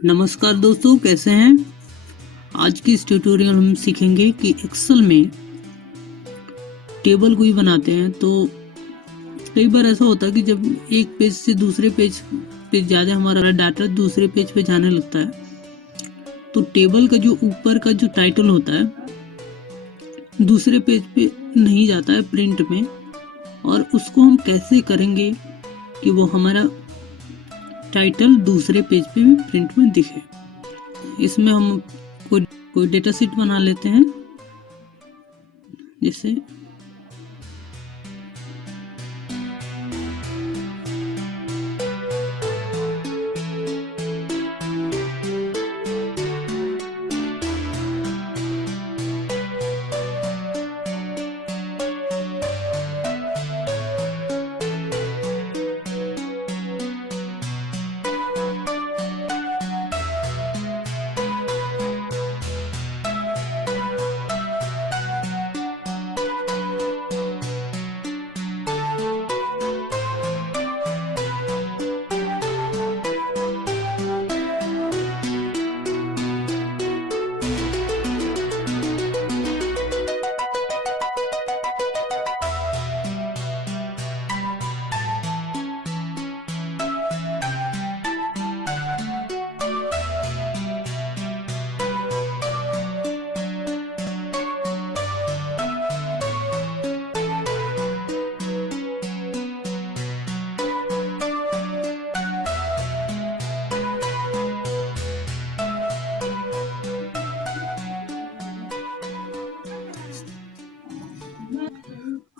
नमस्कार दोस्तों, कैसे हैं। आज की इस ट्यूटोरियल हम सीखेंगे कि एक्सेल में टेबल कोई बनाते हैं तो कई बार ऐसा होता है कि जब एक पेज से दूसरे पेज पे ज़्यादा हमारा डाटा दूसरे पेज पे जाने लगता है तो टेबल का जो ऊपर का जो टाइटल होता है दूसरे पेज पे नहीं जाता है प्रिंट में, और उसको हम कैसे करेंगे कि वो हमारा टाइटल दूसरे पेज पे भी प्रिंट में दिखे। इसमें हम कोई डेटा शीट बना लेते हैं। जैसे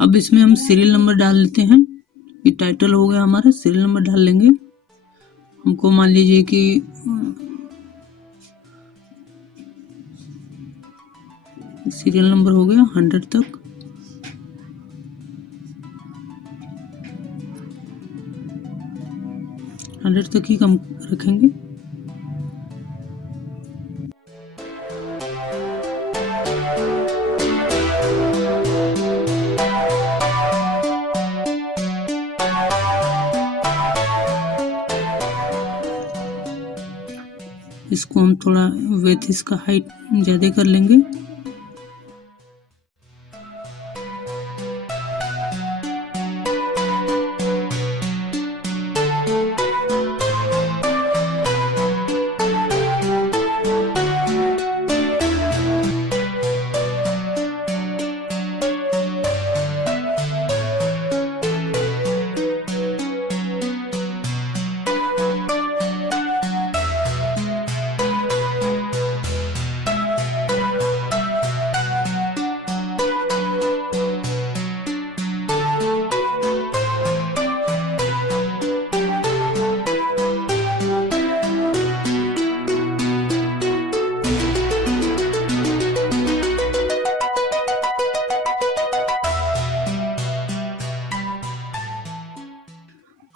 अब इसमें हम सीरियल नंबर डाल लेते हैं। ये टाइटल हो गया हमारा, सीरियल नंबर डाल लेंगे। हमको मान लीजिए कि सीरियल नंबर हो गया 100 तक। ही कम रखेंगे। इसको हम थोड़ा विड्थ इसका हाइट ज्यादा कर लेंगे।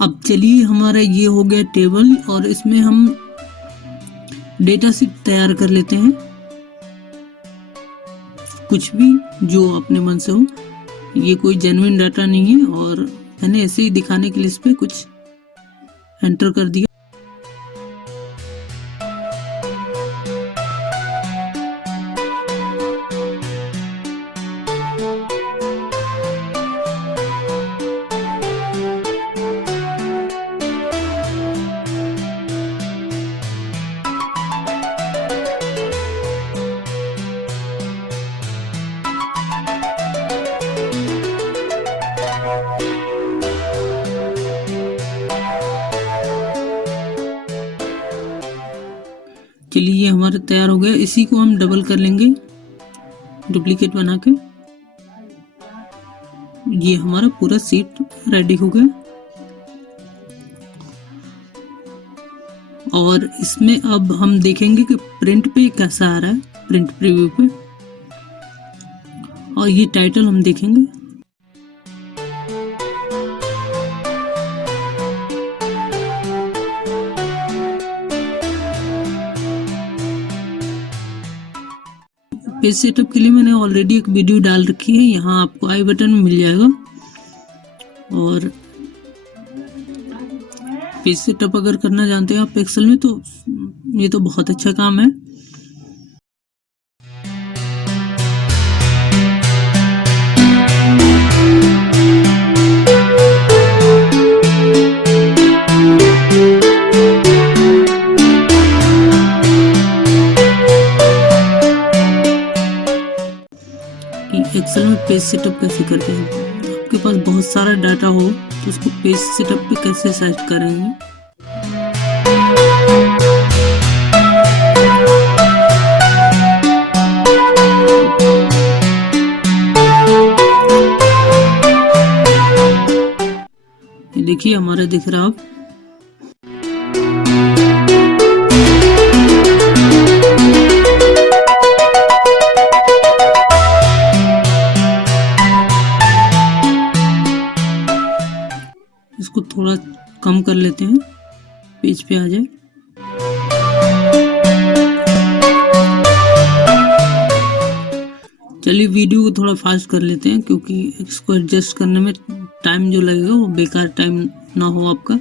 अब चलिए, हमारा ये हो गया टेबल और इसमें हम डेटा शीट तैयार कर लेते हैं। कुछ भी जो अपने मन से हो, ये कोई जेन्युइन डाटा नहीं है और मैंने ऐसे ही दिखाने के लिए इस पे कुछ एंटर कर दिया। चलिए, ये हमारा तैयार हो गया। इसी को हम डबल कर लेंगे, डुप्लीकेट बना के। ये हमारा पूरा शीट रेडी हो गया। और इसमें अब हम देखेंगे कि प्रिंट पे कैसा आ रहा है, प्रिंट प्रीव्यू पे। और ये टाइटल हम देखेंगे। पेज सेटअप के लिए मैंने ऑलरेडी एक वीडियो डाल रखी है, यहाँ आपको आई बटन में मिल जाएगा। और पेज सेटअप अगर करना जानते हैं आप एक्सेल में तो ये तो बहुत अच्छा काम है। कि एक्सेल में पेज सेटअप कैसे करते हैं। आपके पास बहुत सारा डाटा हो तो उसको पेज सेटअप पे कैसे सेट करेंगे। ये देखिए हमारा दिख रहा अब। इसको थोड़ा कम कर लेते हैं, पेज पे आ जाए। चलिए वीडियो को थोड़ा फास्ट कर लेते हैं, क्योंकि इसको एडजस्ट करने में टाइम जो लगेगा वो बेकार टाइम ना हो आपका।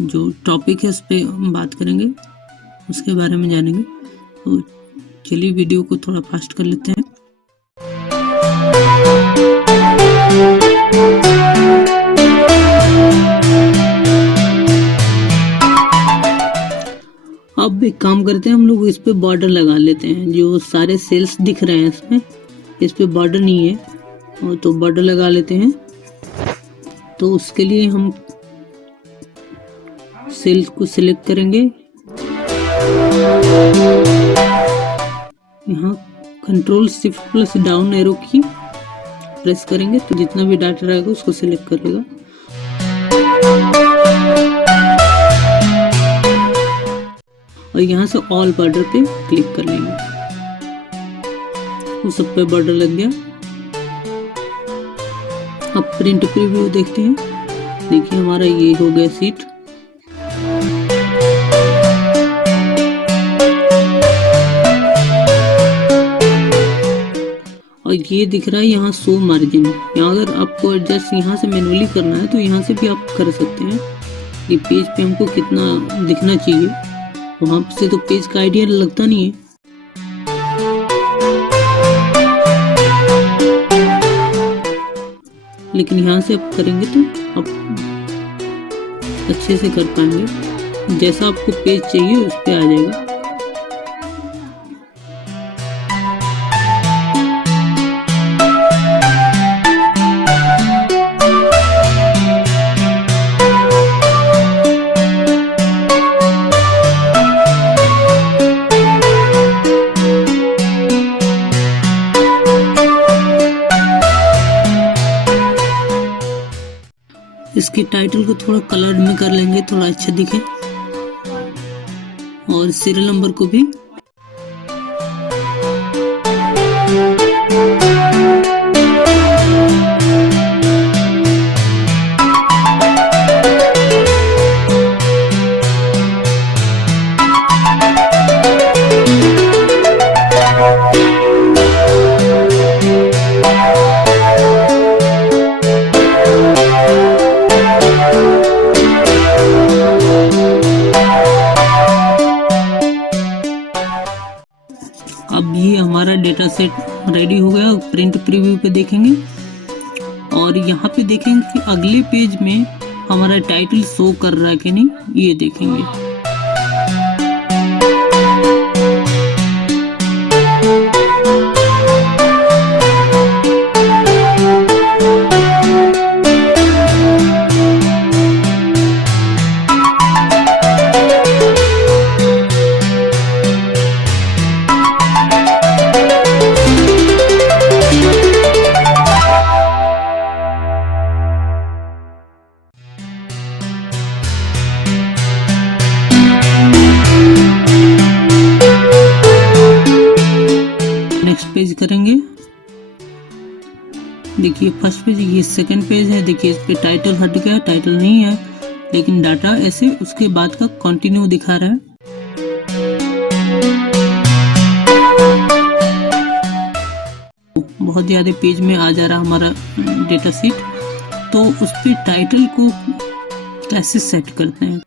जो टॉपिक है उस पर हम बात करेंगे, उसके बारे में जानेंगे। तो चलिए वीडियो को थोड़ा फास्ट कर लेते हैं। अब एक काम करते हैं, हम लोग इस पे बॉर्डर लगा लेते हैं। जो सारे सेल्स दिख रहे हैं इसमें, इस पे बॉर्डर नहीं है, और तो बॉर्डर लगा लेते हैं। तो उसके लिए हम सेल्स को सिलेक्ट करेंगे। यहाँ control shift plus down arrow की प्रेस करेंगे तो जितना भी डाटा रहेगा उसको सिलेक्ट कर लेगा। और यहाँ से ऑल बॉर्डर पे क्लिक कर लेंगे, वो सब पे बॉर्डर लग गया। अब प्रिंट प्रीव्यू देखते हैं। देखिए हमारा ये हो गया सीट। और ये दिख रहा है यहाँ शो मार्जिन। यहाँ अगर आपको एडजस्ट यहाँ से मैनुअली करना है तो यहाँ से भी आप कर सकते हैं कि पेज पे हमको कितना दिखना चाहिए। वहां से तो पेज का आइडिया लगता नहीं है। लेकिन यहाँ से आप करेंगे तो आप अच्छे से कर पाएंगे। जैसा आपको पेज चाहिए उस पे आ जाएगा। इसके टाइटल को थोड़ा कलर में कर लेंगे, थोड़ा अच्छा दिखे, और सीरियल नंबर को भी। अब ये हमारा डेटा सेट रेडी हो गया। प्रिंट प्रीव्यू पे देखेंगे और यहाँ पे देखेंगे कि अगले पेज में हमारा टाइटल शो कर रहा है कि नहीं, ये देखेंगे। नेक्स्ट पेज करेंगे। देखिए फर्स्ट पेज, ये सेकंड पेज है। देखिए इस पे टाइटल हट गया, टाइटल नहीं है, लेकिन डाटा ऐसे उसके बाद का कंटिन्यू दिखा रहा है। बहुत ज़्यादा पेज में आ जा रहा हमारा डेटा शीट। तो उस पे टाइटल को कैसे सेट करते हैं।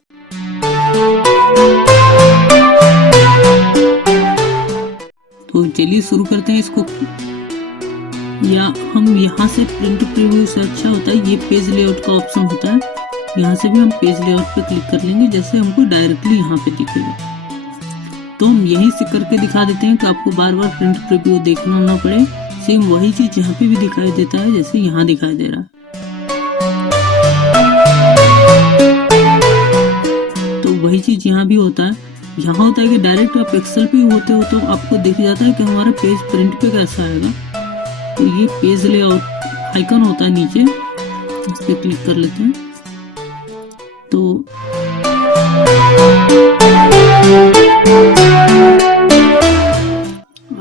तो चलिए शुरू करते हैं इसको। या हम यहाँ से प्रिंट प्रीव्यू से अच्छा होता है ये पेज लेआउट का ऑप्शन होता है, यहाँ से भी हम पेज लेआउट पे क्लिक कर लेंगे, जैसे हमको डायरेक्टली यहाँ पे दिखेगा। तो हम यहीं से करके दिखा देते हैं कि आपको बार बार प्रिंट प्रीव्यू देखना ना पड़े। सेम वही चीज यहाँ पे भी दिखाई देता है जैसे यहाँ दिखाई दे रहा है। तो वही चीज यहाँ भी होता है। यहाँ होता है कि डायरेक्ट आप एक्सेल पे होते हो तो आपको दिख जाता है कि हमारा पेज प्रिंट पे कैसा आएगा। तो ये पेज लेआउट आइकन होता है नीचे, इस पे क्लिक कर लेते हैं। तो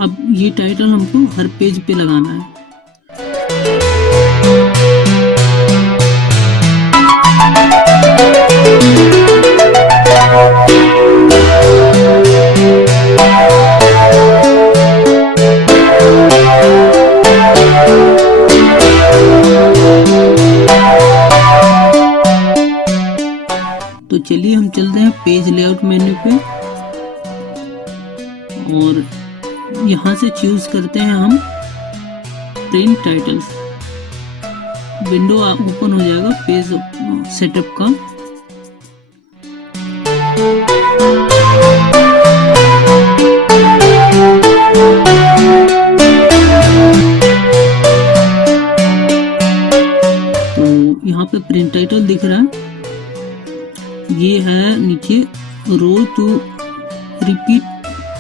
अब ये टाइटल हमको हर पेज पे लगाना है। तो चलिए हम चलते हैं पेज लेआउट मेन्यू पे और यहाँ से चूज करते हैं हम प्रिंट टाइटल्स। विंडो ओपन हो जाएगा पेज सेटअप का। तो यहाँ पे प्रिंट टाइटल दिख रहा है, ये है नीचे रो टू रिपीट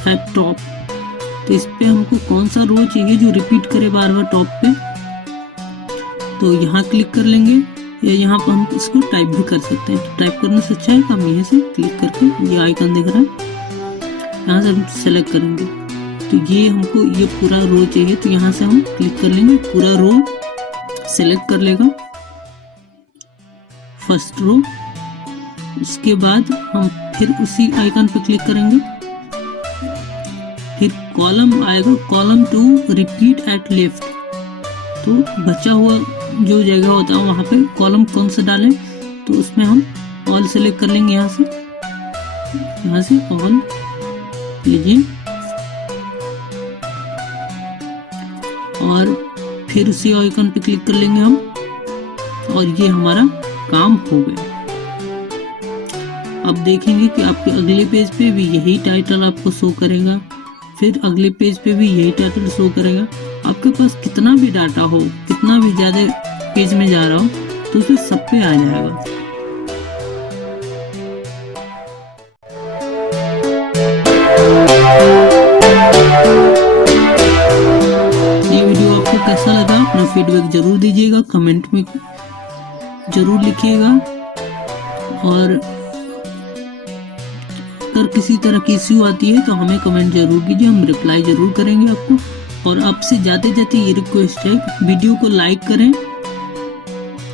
एट टॉप। तो इस पे हमको कौन सा रो चाहिए जो रिपीट करे बार बार टॉप पे, तो यहाँ क्लिक कर लेंगे या यहाँ पर हम इसको टाइप भी कर सकते हैं। तो टाइप करने से अच्छा है कि हम यहीं से क्लिक करके ये आइकन दिख रहा है यहाँ से हम सेलेक्ट करेंगे। तो ये हमको ये पूरा रो चाहिए तो यहाँ से हम क्लिक कर लेंगे, पूरा रो सेलेक्ट कर लेगा फर्स्ट रो। उसके बाद हम फिर उसी आइकन पे क्लिक करेंगे, फिर कॉलम आएगा, column to repeat at left. तो बचा हुआ जो जगह होता है वहाँ पे कॉलम कौन सा डालें, तो उसमें हम ऑल सेलेक्ट कर लेंगे। यहाँ से ऑल लीजिए और फिर उसी आइकन पे क्लिक कर लेंगे हम, और ये हमारा काम हो गया। अब देखेंगे कि आपके अगले पेज पे भी यही टाइटल आपको शो करेगा, फिर अगले पेज पे भी यही टाइटल शो करेगा। आपके पास कितना भी डाटा हो, कितना भी ज्यादा पेज में जा रहा हो, तो उसे सब पे आ जाएगा। ये वीडियो आपको कैसा लगा अपना फीडबैक जरूर दीजिएगा, कमेंट में जरूर लिखिएगा। और अगर किसी तरह की इश्यू आती है तो हमें कमेंट जरूर कीजिए, हम रिप्लाई जरूर करेंगे आपको। और आपसे जाते जाते ये रिक्वेस्ट है, वीडियो को लाइक करें,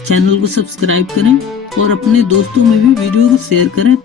चैनल को सब्सक्राइब करें और अपने दोस्तों में भी वीडियो को शेयर करें।